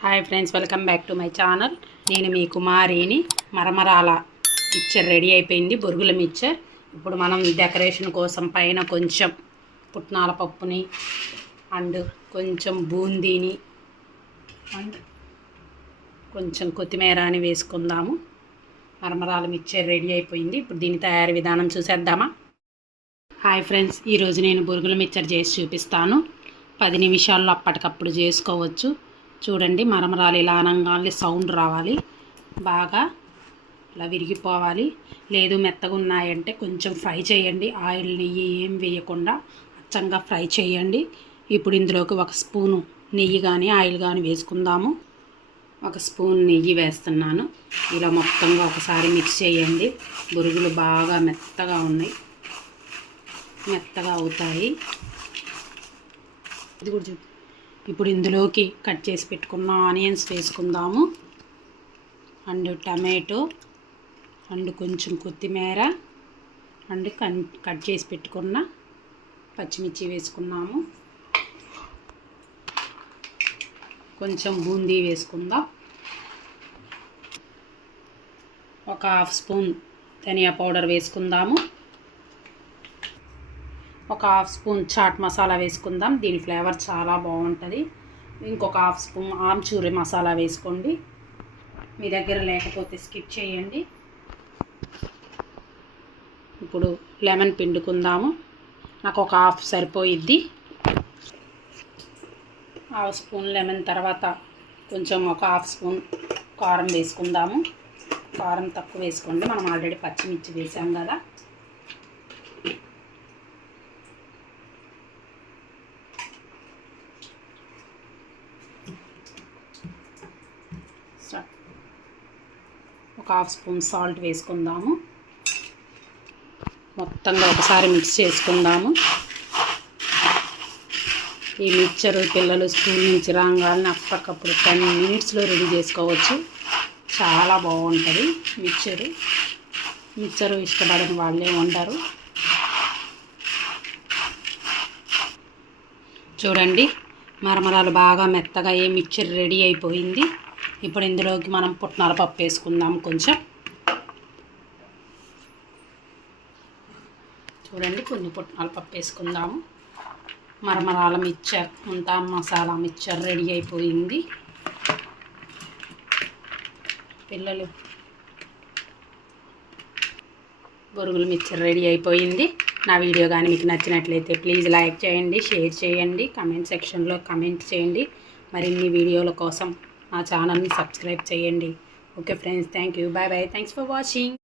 Hi friends, welcome back to my channel. నేను మీ కుమారిని. మరమరాల mixture ready అయిపోయింది, బొరుగుల mixture. ఇప్పుడు మనం డెకరేషన్ కోసం పైన కొంచెం పుట్నాల పప్పుని అండ్ కొంచెం బూందీని అండ్ కొంచెం కొత్తిమీరని వేసుకుందాము. మరమరాల మిక్చర్ రెడీ అయిపోయింది. ఇప్పుడు దీని తయారీ విధానం చూసేద్దామా? హాయ్ ఫ్రెండ్స్, ఈరోజు నేను బొరుగుల మిక్చర్ చేసి చూపిస్తాను. 10 నిమిషాల్లో అప్పటికప్పుడు చేసుకోవచ్చు. చూడండి, మరమరాలు ఇలా అనగానే సౌండ్ రావాలి, బాగా ఇలా విరిగిపోవాలి. లేదు మెత్తగా ఉన్నాయంటే కొంచెం ఫ్రై చేయండి. ఆయిల్ నెయ్యి ఏం వేయకుండా అచ్చంగా ఫ్రై చేయండి. ఇప్పుడు ఇందులోకి 1 స్పూను నెయ్యి కానీ ఆయిల్ కానీ వేసుకుందాము. 1 స్పూన్ నెయ్యి వేస్తున్నాను. ఇలా మొత్తంగా ఒకసారి మిక్స్ చేయండి. బొరుగులు బాగా మెత్తగా ఉన్నాయి, మెత్తగా అవుతాయి. ఇది కూడా ఇప్పుడు ఇందులోకి కట్ చేసి పెట్టుకున్న ఆనియన్స్ వేసుకుందాము, అండ్ టమాటో అండ్ కొంచెం కొత్తిమీర అండ్ కట్ చేసి పెట్టుకున్న పచ్చిమిర్చి వేసుకున్నాము. కొంచెం బూందీ వేసుకుందాం. 1/2 స్పూన్ ధనియా పౌడర్ వేసుకుందాము. 1/2 స్పూన్ చాట్ మసాలా వేసుకుందాం. దీని ఫ్లేవర్ చాలా బాగుంటుంది. ఇంకొక 1/2 స్పూన్ ఆమ్చూరి మసాలా వేసుకోండి. మీ దగ్గర లేకపోతే స్కిప్ చేయండి. ఇప్పుడు లెమన్ పిండుకుందాము. నాకు 1/2 సరిపోయిద్ది. 1/2 స్పూన్ లెమన్ తర్వాత కొంచెం 1/2 స్పూన్ కారం వేసుకుందాము. కారం తక్కువ వేసుకోండి, మనం ఆల్రెడీ పచ్చిమిర్చి వేసాం కదా. ఒక 1/2 స్పూన్ సాల్ట్ వేసుకుందాము. మొత్తంగా ఒకసారి మిక్స్ చేసుకుందాము. ఈ మిక్చరు పిల్లలు స్కూల్ నుంచి రాగానే అప్పటికప్పుడు 10 మినిట్స్లో రెడీ చేసుకోవచ్చు. చాలా బాగుంటుంది మిక్చరు ఇష్టపడని వాళ్ళే ఉండరు. చూడండి, మరమరాలు బాగా మెత్తగా మిక్చర్ రెడీ అయిపోయింది. ఇప్పుడు ఇందులోకి మనం పుట్నాల పప్పు వేసుకుందాం. కొంచెం చూడండి, కొన్ని పుట్నాల పప్పు వేసుకుందాము. మరమరాల మిక్చర్ అంతా మసాలా మిక్చర్ రెడీ అయిపోయింది. పిల్లలు బొరుగుల మిక్చర్ రెడీ అయిపోయింది. నా వీడియో కానీ మీకు నచ్చినట్లయితే ప్లీజ్ లైక్ చేయండి, షేర్ చేయండి, కమెంట్ సెక్షన్లో కమెంట్ చేయండి. మరిన్ని వీడియోల కోసం నా ఛానల్ని సబ్స్క్రైబ్ చేయండి. Okay friends, thank you, bye bye, thanks for watching.